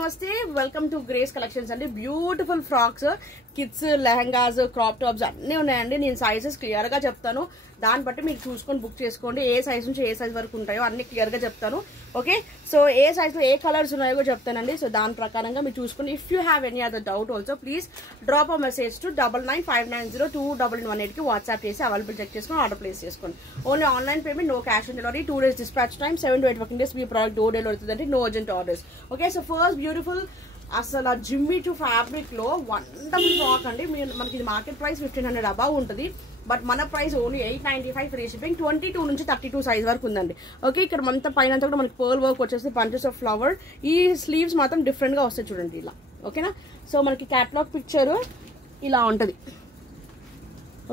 నమస్తే welcome to grace collections అండి. Beautiful frocks, kids lehengas, crop tops అన్నీ ఉన్నాయండి. నేను సైజెస్ క్లియర్ గా చెప్తాను, దాన్ని బట్టి మీకు చూసుకొని బుక్ చేసుకోండి. ఏ సైజ్ నుంచి ఏ సైజ్ వరకు ఉంటాయో అన్ని క్లియర్ గా చెప్తాను. ఓకే, సో ఏ సైజ్ లో ఏ కలర్స్ ఉన్నాయో కూడా చెప్తానండి. సో దాని ప్రకారంగా మీరు చూసుకొని if you have any other doubt also please drop a message to 9959021118 కి వాట్సాప్ చేసి అవైలబుల్ చెక్ చేసుకొని ఆర్డర్ ప్లేస్ చేసుకోండి. Only online payment, no cash on delivery, 2 days dispatch time, 7 to 8 working days మీ product door delivery అవుతుందండి. No urgent orders. Okay, so first beautiful అసలు Jimmy Choo fabric లో wonderful frock అండి. మనకి ఇది market price 1500 above ఉంటుంది, but మన price only 895 free shipping. 22 నుంచి 32 సైజ్ వరకు ఉందండి. ఓకే, ఇక్కడ మొత్తం పైన కూడా మనకి పర్ల్ వర్క్ వచ్చేసి బంచెస్ ఆఫ్ ఫ్లవర్. ఈ స్లీవ్స్ మాత్రం డిఫరెంట్ గా వస్తాయి చూడండి ఇలా. ఓకేనా, సో మనకి క్యాటలాగ్ పిక్చర్ ఇలా ఉంటుంది.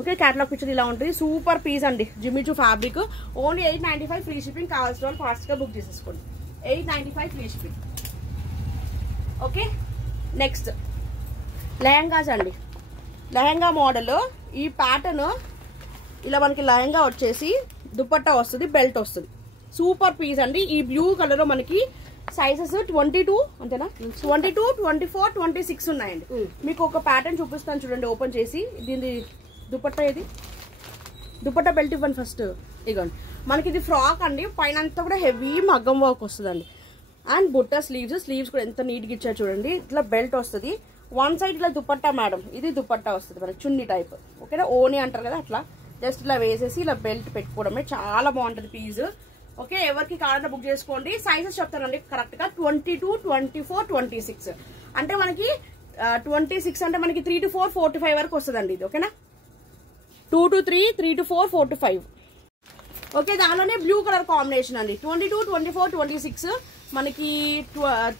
ఓకే, క్యాటలాగ్ పిక్చర్ ఇలా ఉంటుంది. సూపర్ పీస్ అండి, Jimmy Choo fabric. Only 895 free shipping. కావాల్సిన వాళ్ళు ఫాస్ట్ గా బుక్ చేసేసుకోండి. 895 free shipping. Okay, next lehengas అండి. లెహంగా మోడల్ ఈ ప్యాటర్న్ ఇలా మనకి లెహంగా వచ్చేసి దుపట్టా వస్తుంది, బెల్ట్ వస్తుంది. సూపర్ పీస్ అండి. ఈ బ్లూ కలర్ లో మనకి సైజెస్ 22 అంతేనా, 22, 24, 26 ఉన్నాయండి. మీకు ఒక ప్యాటర్న్ చూపిస్తాను చూడండి ఓపెన్ చేసి. దీని దుపట్టా ఏది, దుపట్టా బెల్ట్ ఇవ్వండి ఫస్ట్. ఇగోండి, మనకి ఇది ఫ్రాక్ అండి. పైన అంతా కూడా హెవీ మగ్గం వర్క్ వస్తుందండి. అండ్ బుట్ట స్లీవ్స్ కూడా ఎంత నీట్గా ఇచ్చారు చూడండి. ఇట్లా బెల్ట్ వస్తుంది. వన్ సైడ్ ఇలా దుపట్టా మేడం, ఇది దుపట్టా వస్తుంది మనకి చున్నీ టైప్. ఓకేనా, ఓనీ అంటారు కదా అట్లా. జస్ట్ ఇలా వేసేసి ఇలా బెల్ట్ పెట్టుకోవడమే, చాలా బాగుంటుంది పీస్. ఓకే, ఎవరికి కావాలంటే బుక్ చేసుకోండి. సైజెస్ చెప్తానండి కరెక్ట్ గా. 22, 24, 26 అంటే మనకి 26 అంటే మనకి 3 to 4, 4 to 5 వరకు వస్తుందండి ఇది. ఓకేనా, 2 to 3, 3 to 4, 4 to 5. ఓకే, దానిలోనే బ్లూ కలర్ కాంబినేషన్ అండి. 22, 24, 26 మనకి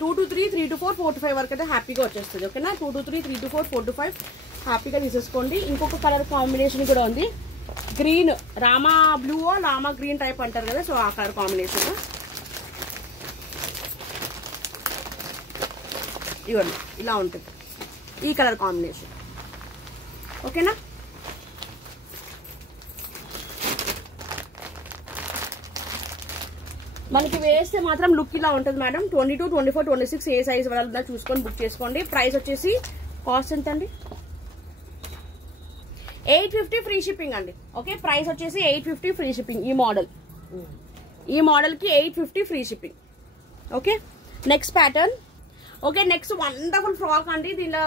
2 to 3, 3 to 4, 4 to 5 వరకు అయితే హ్యాపీగా వచ్చేస్తుంది. ఓకేనా, 2 to 3, 3 to 4, 4 to 5 హ్యాపీగా తీసేసుకోండి. ఇంకొక కలర్ కాంబినేషన్ కూడా ఉంది, green, Rama blue, Rama green type అంటారు కదా, సో ఆ కలర్ కాంబినేషన్ ఇవ్వండి. ఇలా ఉంటుంది ఈ కలర్ కాంబినేషన్. ఓకేనా, మనకి వేస్తే మాత్రం లుక్ ఇలా ఉంటుంది మేడం. 22, 24, 26 ఏ సైజ్ వాళ్ళ చూసుకొని బుక్ చేసుకోండి. ప్రైస్ వచ్చేసి కాస్ట్ ఎంత అండి, 850 ఫ్రీ షిప్పింగ్ అండి. ఓకే, ప్రైస్ వచ్చేసి 850 ఫ్రీ షిప్పింగ్. ఈ మోడల్ కి 850 free shipping. Okay, next pattern. Okay, next wonderful frock అండి. దీనిలో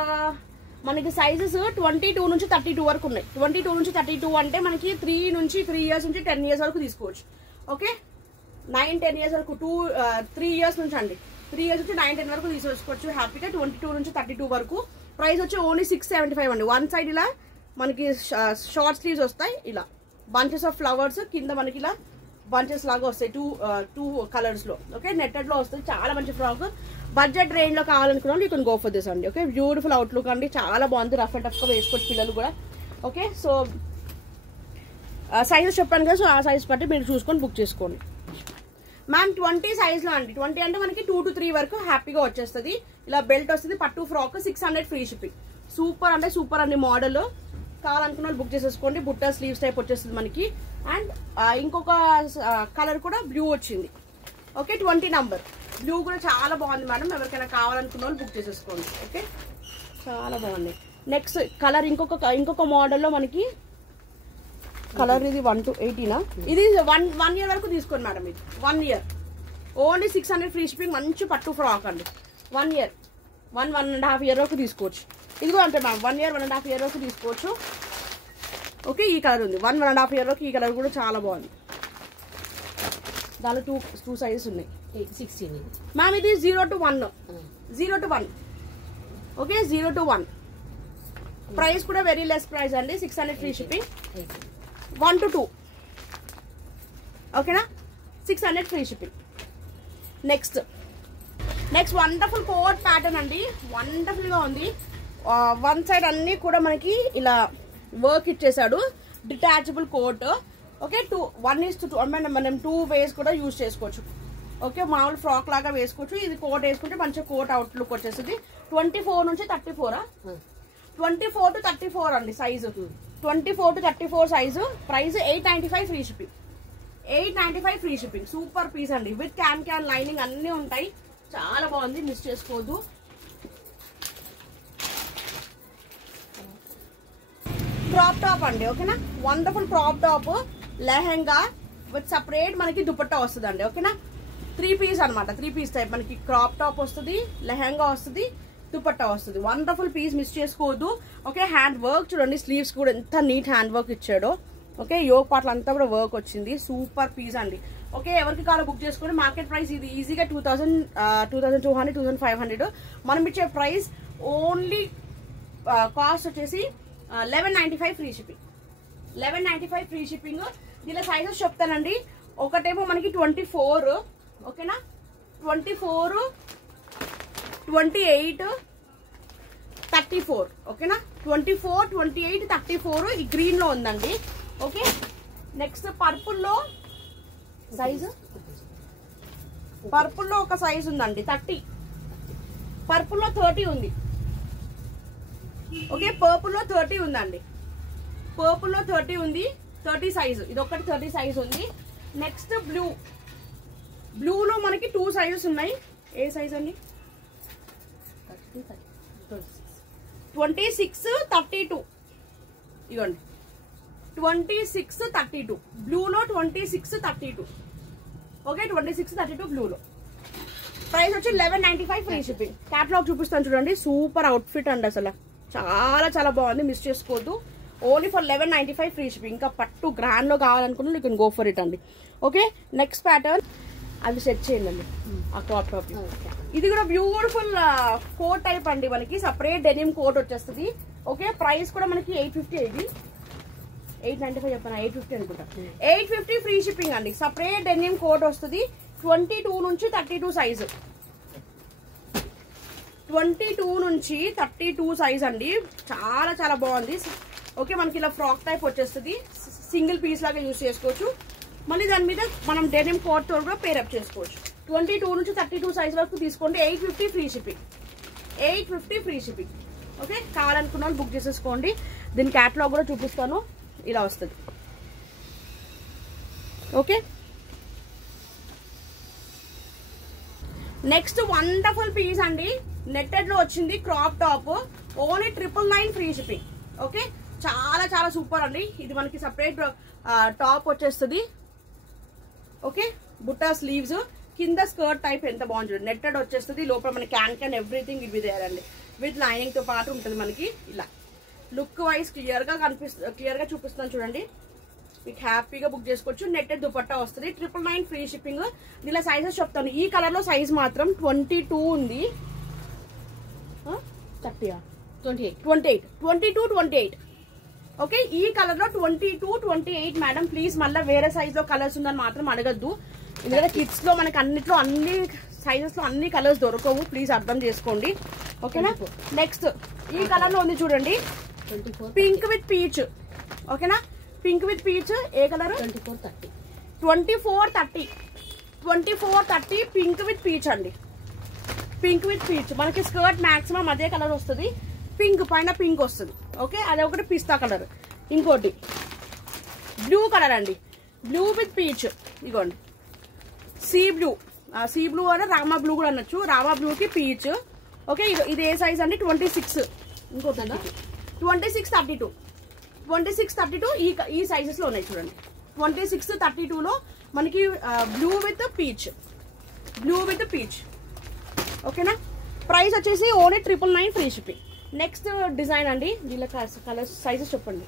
మనకి సైజెస్ 22 నుంచి 32 వరకు ఉన్నాయి. 22 నుంచి 32 అంటే మనకి 3 years నుంచి 10 years వరకు తీసుకోవచ్చు. ఓకే, 9, 10 years వరకు, 3 years నుంచి అండి, 3 years నుంచి 9, 10 వరకు తీసుకోవచ్చు హ్యాపీగా. 22 నుంచి 32 వరకు. ప్రైస్ వచ్చి ఓన్లీ 675 అండి. వన్ సైడ్ ఇలా మనకి షార్ట్ స్లీవ్స్ వస్తాయి, ఇలా బంచెస్ ఆఫ్ ఫ్లవర్స్, కింద మనకి ఇలా బంచెస్ లాగా వస్తాయి టూ కలర్స్ లో. ఓకే, నెట్టెడ్ లో వస్తుంది. చాలా మంచి ఫ్రాక్. బడ్జెట్ రేంజ్ లో కావాలనుకున్న వాళ్ళు you can go for this అండి. ఓకే, బ్యూటిఫుల్ అవుట్లుక్ అండి, చాలా బాగుంది. రఫ్ అండ్ టఫ్ గా వేసుకోవచ్చు పిల్లలు కూడా. ఓకే, సో సైజెస్ చెప్పాను కదా, సో ఆ సైజ్ బట్టి మీరు చూసుకొని బుక్ చేసుకోండి. మ్యామ్ 20 సైజ్ లో అండి. 20 అంటే మనకి 2 to 3 వరకు హ్యాపీగా వచ్చేస్తుంది. ఇలా బెల్ట్ వస్తుంది, పట్టు ఫ్రాక్, 600 ఫ్రీ షిప్పింగ్. సూపర్ అంటే సూపర్ అండి మోడల్. కావాలనుకున్న వాళ్ళు బుక్ చేసేసుకోండి. బుట్ట స్లీవ్స్ టైప్ వచ్చేస్తుంది మనకి. అండ్ ఇంకొక కలర్ కూడా బ్లూ వచ్చింది. ఓకే, 20 నంబర్ బ్లూ కూడా చాలా బాగుంది మేడం. ఎవరికైనా కావాలనుకున్న వాళ్ళు బుక్ చేసేసుకోండి. ఓకే, చాలా బాగుంది. నెక్స్ట్ కలర్ ఇంకొక మోడల్లో మనకి కలర్ ఇది 1 to 18. ఇది 1 year వరకు తీసుకోండి మేడం. ఇది 1 year ఓన్లీ 600 ఫ్రీ షిప్పింగ్. మంచి పట్టు ఫ్రాక్ అండి. 1 year, 1.5 year వరకు తీసుకోవచ్చు. ఇది కూడా అంతే మ్యామ్, 1 year, 1.5 year వరకు తీసుకోవచ్చు. ఓకే, ఈ కలర్ ఉంది 1.5 year వరకు. ఈ కలర్ కూడా చాలా బాగుంది. దానిలో 2 సైజెస్ ఉన్నాయి. 16 మ్యామ్. ఇది 0 to 1, 0 to 1. Okay, 0 to 1. Price కూడా వెరీ లెస్ ప్రైస్ అండి. 600 ఫ్రీ షిప్పింగ్. 1 to 2. ఓకేనా, 600 free shipping. Next wonderful coat pattern అండి. వండర్ఫుల్ గా ఉంది. వన్ సైడ్ అన్ని కూడా మనకి ఇలా వర్క్ ఇచ్చేసాడు. Detachable coat. ఓకే, 1:2 మనం 2 ways కూడా యూజ్ చేసుకోవచ్చు. ఓకే, మామూలు ఫ్రాక్ లాగా వేసుకోవచ్చు. ఇది కోట్ వేసుకుంటే మంచిగా కోట్ అవుట్ లుక్ వచ్చేస్తుంది. 24 నుంచి 34, 24 to 34 అండి size. 24 to 34 size. Price 895 free shipping. 895 free shipping. Super piece అండి. విత్ క్యాన్ లైనింగ్ అన్ని ఉంటాయి. చాలా బాగుంది, మిస్ చేసుకోవద్దు. క్రాప్ టాప్ అండి, ఓకేనా. Wonderful crop top lehenga with separate మనకి దుపట్టా వస్తుంది అండి, ఓకేనా. 3 పీస్ అనమాట, 3 పీస్ టైప్ మనకి క్రాప్ టాప్ వస్తుంది, లెహెంగా వస్తుంది, దుపట్టా వస్తుంది. వండర్ఫుల్ పీస్, మిస్ చేసుకోవద్దు. ఓకే, హ్యాండ్ వర్క్ చూడండి, స్లీవ్స్ కూడా ఎంత నీట్ హ్యాండ్ వర్క్ ఇచ్చాడో. ఓకే, యోగ్ పాటలు అంతా కూడా వర్క్ వచ్చింది, సూపర్ పీస్ అండి. ఓకే, ఎవరికి కావాలో బుక్ చేసుకోండి. మార్కెట్ ప్రైస్ ఇది ఈజీగా 2200 2500. మనం ఇచ్చే ప్రైస్ ఓన్లీ కాస్ట్ వచ్చేసి 1195 ఫ్రీ షిప్పింగ్. 1195 free shipping. దీనిలో సైజెస్ చెప్తానండి. ఒకటేమో మనకి 24, ఓకేనా, 24, 28, 34, ఓకేనా. 24, 28, 34 ఈ గ్రీన్ లో ఉందండి. ఓకే, నెక్స్ట్ పర్పుల్ లో సైజు, పర్పుల్ లో ఒక సైజ్ ఉందండి 30, పర్పుల్ లో 30 ఉంది. ఓకే, పర్పుల్ లో 30 ఉందండి, పర్పుల్ లో 30 ఉంది, 30 సైజు, ఇది ఒకటి 30 సైజ్ ఉంది. నెక్స్ట్ బ్లూ, బ్లూ లో మనకి 2 సైజెస్ ఉన్నాయి. ఏ సైజ్ అండి? 26, 32, ఇవ్వండి 26, 32 బ్లూలో 26, 32. ఓకే, 26, 32 బ్లూలో. ప్రైస్ వచ్చి 1195 ఫ్రీ షిప్పింగ్. క్యాటలాగ్ చూపిస్తాను చూడండి, సూపర్ అవుట్ఫిట్ అండి, అసలు చాలా చాలా బాగుంది, మిస్ చేసుకోవద్దు. Only for 1195 free shipping. ఇంకా పట్టు గ్రాండ్ లో కావాలనుకున్నా you can go for it అండి. ఓకే, నెక్స్ట్ ప్యాటర్న్ అది సెట్ చేయండి ఆ క్రాప్ టాప్. ఇది కూడా బ్యూటిఫుల్ కోట్ టైప్ అండి, మనకి సపరేట్ డెనిమ్ కోట్ వచ్చేస్తుంది. ఓకే, ప్రైస్ కూడా మనకి 850. ఇది 895 చెప్పాను, 850 అనుకుంటా. 850 ఫ్రీ షిప్పింగ్ అండి. సపరేట్ డెనిమ్ కోట్ వస్తుంది. 22 నుంచి 32 సైజు, 22 నుంచి 32 సైజ్ అండి. చాలా చాలా బాగుంది. ఓకే, మనకి ఇలా ఫ్రాక్ టైప్ వచ్చేస్తుంది, సింగిల్ పీస్ లాగా యూజ్ చేసుకోవచ్చు. మళ్ళీ దాని మీద మనం డెనిమ్ కోట్ తో కూడా పేరప్ చేసుకోవచ్చు. 22 నుంచి 32 సైజ్ వరకు తీసుకోండి. 850 free shipping, 850 free shipping. Okay, కావాలనుకున్న వాళ్ళు బుక్ చేసేసుకోండి. దీని క్యాటలాగ్ కూడా చూపిస్తాను, ఇలా వస్తుంది. ఓకే, నెక్స్ట్ వండర్ఫుల్ పీస్ అండి, నెట్టెడ్ లో వచ్చింది crop top, only 999 free shipping. Okay, చాలా చాలా సూపర్ అండి. ఇది మనకి సపరేట్ టాప్ వచ్చేస్తుంది. ఓకే, బుట్టా స్లీవ్స్, కింద స్కర్ట్ టైప్ ఎంత బాగుంటుంది. నెట్టెడ్ వచ్చేస్తుంది, లోపల మన క్యాన్ ఎవ్రీథింగ్ ఇది అండి, విత్ లైనింగ్ తో పాటు ఉంటుంది మనకి. ఇలా లుక్ వైజ్ క్లియర్ గా చూపిస్తున్నాను చూడండి, మీకు హ్యాపీగా బుక్ చేసుకోవచ్చు. నెట్టెడ్ దుపట్టా వస్తుంది, 999 ఫ్రీ షిప్పింగ్. దీనిలో సైజెస్ చెప్తాను. ఈ కలర్ లో సైజ్ మాత్రం 22 ఉంది, 30, 28, 22, 28. ఓకే, ఈ కలర్ లో 22, 28 మేడం. ప్లీజ్ మళ్ళీ వేరే సైజ్ లో కలర్స్ ఉందని మాత్రం అడగద్దు, ఎందుకంటే కిడ్స్ లో మనకి అన్నిట్లో అన్ని సైజెస్ లో అన్ని కలర్స్ దొరకవు, ప్లీజ్ అర్థం చేసుకోండి. ఓకేనా, నెక్స్ట్ ఈ కలర్ లో ఉంది చూడండి, పింక్ విత్ పీచ్. ఓకేనా, pink with peach. A colour? 24, 30 pink with peach అండి, పింక్ విత్ పీచ్. మనకి స్కర్ట్ మాక్సిమం అదే కలర్ వస్తుంది, పింక్ పైన పింక్ వస్తుంది. ఓకే, అదే ఒకటి పిస్తా కలర్. ఇంకోటి బ్లూ కలర్ అండి, బ్లూ విత్ పీచ్. ఇగోండి సీ బ్లూ, సీ బ్లూ అన్న రామా బ్లూ కూడా అనొచ్చు, రామా బ్లూ కి పీచ్. ఓకే, ఇది ఏ సైజ్ అండి? 26. ఇంకోటి 26, 32, 26, 32 ఈ సైజెస్ లో ఉన్నాయి చూడండి. 26, 32 లో మనకి blue with peach, blue with peach. ఓకేనా, ప్రైస్ వచ్చేసి only 999 free shipping. Next design అండి, దీనిలో కలర్స్ సైజెస్ చెప్పండి.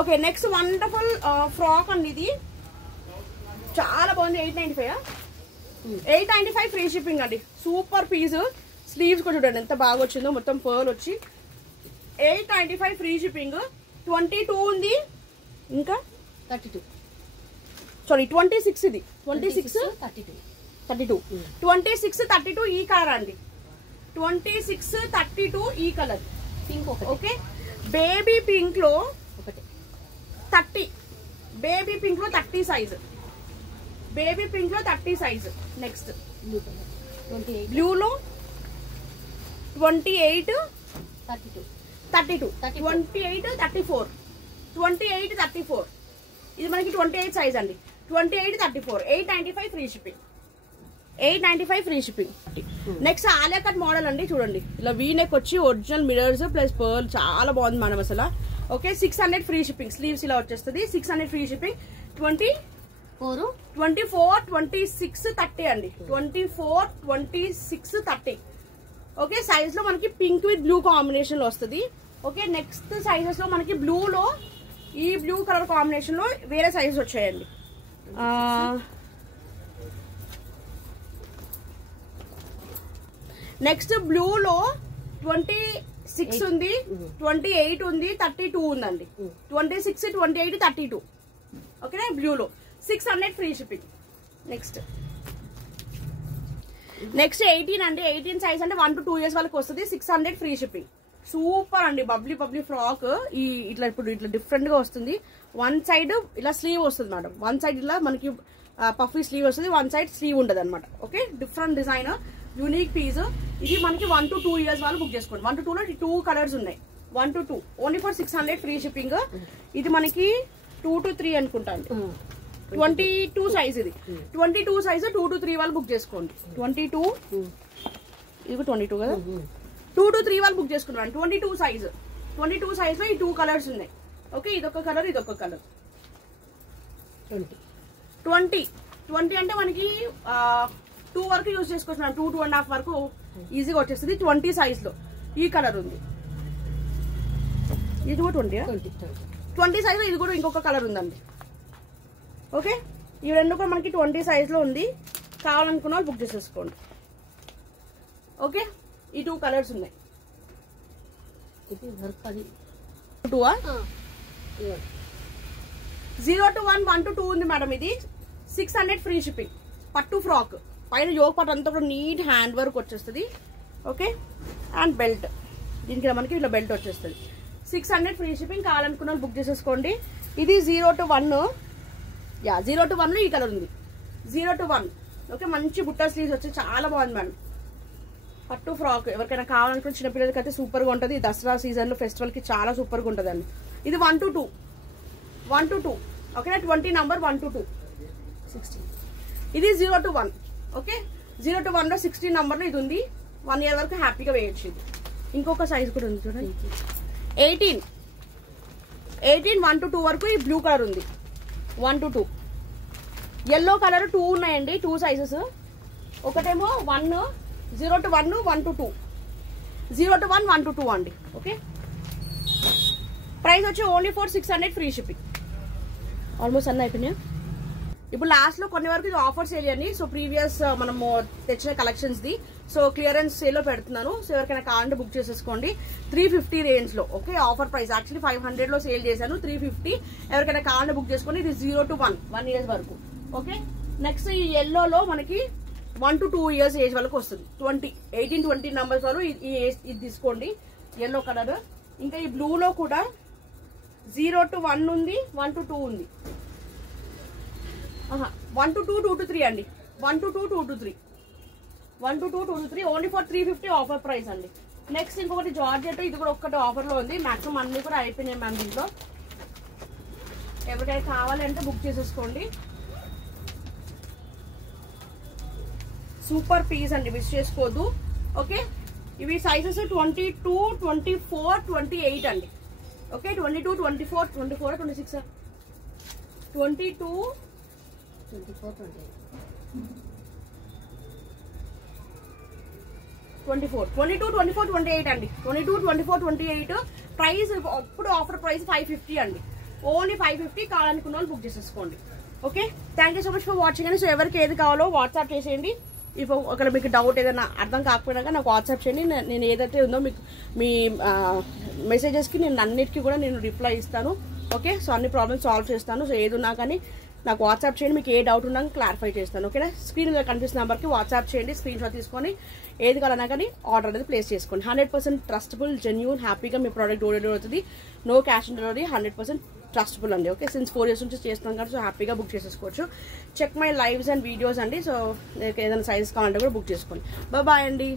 ఓకే, నెక్స్ట్ వండర్ఫుల్ ఫ్రాక్ అండి, ఇది చాలా బాగుంది. 895 ఫ్రీ షిప్పింగ్ అండి. Super piece. స్లీవ్స్ కూడా చూడండి ఎంత బాగా వచ్చిందో, మొత్తం పర్ల్ వచ్చి 895 ఫ్రీ షిప్పింగ్. 22 ఉంది, ఇంకా 32, సారీ 26. ఇది 26, 32, 26, 32 ఈ కలర్ అండి. 26, 32 ఈ colour pink. Okay, baby pink లో 30, బేబీ పింక్ లో 30 సైజ్, బేబీ పింక్ లో 30 సైజ్. నెక్స్ట్ బ్లూ లో 28, 32, 28, 34, 28, 34. ఇది మనకి 28 సైజ్ అండి. 28, 34, 895 free shipping. 895 free shipping. Next Alia cut model అండి, చూడండి ఇలా వీ నెక్ వచ్చి ఒరిజినల్ మిరర్స్ ప్లస్ పర్ల్ చాలా బాగుంది మేడం అసలు. Okay 600 free shipping. స్లీవ్స్ ఇలా వచ్చేస్తుంది. 600 ఫ్రీ షిప్పింగ్. 24, 26, 30 అండి. 24, 26, 30. ఓకే సైజ్ లో మనకి పింక్ విత్ బ్లూ కాంబినేషన్ లో వస్తుంది. ఓకే నెక్స్ట్ సైజెస్ లో మనకి బ్లూ లో ఈ బ్లూ కలర్ కాంబినేషన్ లో వేరే సైజెస్ వచ్చాయండి. నెక్స్ట్ బ్లూ లో 26 ఉంది, 28 ఉంది, 32 ఉందండి. 26, 28, 32. ఓకేనా బ్లూలో 600 ఫ్రీ షిప్పింగ్. నెక్స్ట్ 18 అండి. 18 సైజ్ అంటే 1 to 2 years వాళ్ళకి వస్తుంది. 600 ఫ్రీ షిప్పింగ్. సూపర్ అండి బబ్లీ ఫ్రాక్. ఈ ఇట్లా ఇప్పుడు ఇట్లా డిఫరెంట్ గా వస్తుంది. వన్ సైడ్ ఇలా స్లీవ్ వస్తుంది మేడం. వన్ సైడ్ ఇలా మనకి పఫీ స్లీవ్ వస్తుంది, వన్ సైడ్ స్లీవ్ ఉండదు అనమాట. Okay different design, unique piece. ఇది మనకి 1 to 2 years వాళ్ళు బుక్ చేసుకోండి. 1 to 2 లో 2 కలర్స్ ఉన్నాయి. 1 to 2 only for 600 free shipping. ఇది మనకి 2 to 3 అనుకుంటాను. 22 సైజ్. ఇది 22 సైజ్ 2 to 3 వాళ్ళు బుక్ చేసుకోండి. 22 ఇది 22 కదా. 2 to 3 వాళ్ళు బుక్ చేసుకున్నాను. 22 సైజ్. 22 సైజ్ లో ఈ 2 కలర్స్ ఉన్నాయి. ఓకే ఇదొక కలర్, ఇదొక కలర్. 20 అంటే మనకి 2 వరకు యూజ్ చేసుకోవచ్చు. 2, 2.5 వరకు ఈజీగా వచ్చేస్తుంది. 20 సైజ్ లో ఈ కలర్ ఉంది. ఇది కూడా 20 సైజ్ లో ఇది కూడా ఇంకొక కలర్ ఉందండి. ఓకే ఈ రెండు కూడా మనకి 20 సైజ్ లో ఉంది. కావాలనుకున్న వాళ్ళు బుక్ చేసేసుకోండి. ఓకే ఈ 2 కలర్స్ ఉన్నాయి. 0 to 1, 1 to 2 ఉంది మేడం. ఇది 600 ఫ్రీ షిప్పింగ్. పట్టు ఫ్రాక్ పైన యోగ్ పట్టు అంతా కూడా నీట్ హ్యాండ్ వర్క్ వచ్చేస్తుంది. ఓకే అండ్ బెల్ట్, దీనికి మనకి ఇట్లా బెల్ట్ వచ్చేస్తుంది. 600 ఫ్రీ షిప్పింగ్. కావాలనుకున్న వాళ్ళు బుక్ చేసేసుకోండి. ఇది 0 to 1. 0 to 1 లో ఈ కలర్ ఉంది. 0 to 1. ఓకే మంచి బుట్ట స్లీవ్స్ వచ్చి చాలా బాగుంది మేడం. పట్టు ఫ్రాక్ ఎవరికైనా కావాలనుకున్న చిన్నపిల్లలకి అయితే సూపర్ గా ఉంటుంది. దసరా సీజన్ లో ఫెస్టివల్ కి చాలా సూపర్ గా ఉంటుంది అండి. ఇది 1 to 2. 1 to 2 ఓకేనా. 20 నంబర్ 1 to 2. 16. ఇది 0 to 1. ఓకే 0 to 1 లో 16 నంబర్ లో ఇది ఉంది. 1 year వరకు హ్యాపీగా వేయచ్చు. ఇది ఇంకొక సైజ్ కూడా ఉంది చూడండి. 18 1 to 2 వరకు ఈ బ్లూ కలర్ ఉంది. 1 to 2. ఎల్లో కలర్ 2 ఉన్నాయండి. 2 సైజెస్. ఒకటేమో 1, 0 to 1, 1 to 2. 0 to 1, 1 to 2 అండి. ఓకే ప్రైస్ వచ్చి only for 600 free shipping. Almost అన్నీ అయిపోయినాయి. ఇప్పుడు లాస్ట్ లో కొన్ని వరకు ఇది ఆఫర్ సేల్ అండి. సో ప్రీవియస్ మనము తెచ్చిన collections the so clearance sale లో పెడుతున్నాను. సో ఎవరికైనా కావాలంటే బుక్ చేసేసుకోండి. 350 రేంజ్ లో. ఓకే ఆఫర్ ప్రైస్ యాక్చువల్లీ 500 లో సేల్ చేశాను. 350 ఎవరికైనా కావాలంటే బుక్ చేసుకోండి. ఇది 0 to 1 years వరకు. ఓకే నెక్స్ట్ ఈ ఎల్లోలో మనకి 1 to 2 years ఏజ్ వరకు వస్తుంది. 18, 20 నంబర్స్ వరకు ఇది తీసుకోండి. Yellow colour. ఇంకా ఈ బ్లూ లో కూడా 0 to 1 ఉంది, 1 to 2 ఉంది. 1 to 2, 2 to 3 అండి. 1 to 2, 2 to 3. 1 to 2, 2 to 3 only for 350 offer price అండి. నెక్స్ట్ ఇంకొకటి జార్జెట్. ఇది కూడా ఒక్కటి ఆఫర్ లో ఉంది. మాక్సిమం అన్ని కూడా అయిపోయినాయి మ్యామ్. దీంట్లో ఎవరికైనా కావాలంటే బుక్ చేసేసుకోండి. సూపర్ పీస్ అండి, మిస్ చేసుకోవద్దు. ఓకే ఇవి సైజెస్ 22, 24, 28 అండి. ఓకే 22, 24, 24, 26, 22, 24, 22, 24, 28 అండి. 22, 24, 28 ప్రైస్. అప్పుడు ఆఫర్ ప్రైస్ 550 అండి. ఓన్లీ 550. కావాలనుకున్న వాళ్ళు బుక్ చేసేసుకోండి. Okay thank you so much for watching అండి. సో ఎవరికి ఏది కావాలో వాట్సాప్ చేసేయండి. ఇప్పుడు ఒకవేళ మీకు డౌట్ ఏదైనా అర్థం కాకపోయినాక నాకు వాట్సాప్ చేయండి. నేను ఏదైతే ఉందో మీకు మీ మెసేజెస్కి నేను అన్నిటికీ కూడా నేను రిప్లై ఇస్తాను. ఓకే సో అన్ని ప్రాబ్లమ్స్ సాల్వ్ చేస్తాను. సో ఏది ఉన్నా కానీ నాకు వాట్సాప్ చేయండి. మీకు ఏ డౌట్ ఉన్నా క్లారిఫై చేస్తాను. ఓకేనా స్క్రీన్ మీద కనిపిస్తున్న నెంబర్కి వాట్సాప్ చేయండి. స్క్రీన్ షాట్ తీసుకొని ఏది కావాలన్నా కానీ ఆర్డర్ అనేది ప్లేస్ చేసుకోండి. 100% ట్రస్టబుల్, జెన్యూన్, హ్యాపీగా మీ ప్రోడక్ట్ డెలివరీ అవుతుంది. No cash on delivery. 100% trustable అండి. ఓకే సిన్స్ 4 years నుంచి చేస్తున్నాం కాబట్టి సో హ్యాపీగా బుక్ చేసేసుకోవచ్చు. Check my lives and videos అండి. సో ఏదైనా సైజ్ కావాలంటే కూడా బుక్ చేసుకోండి. బాయ్ అండి.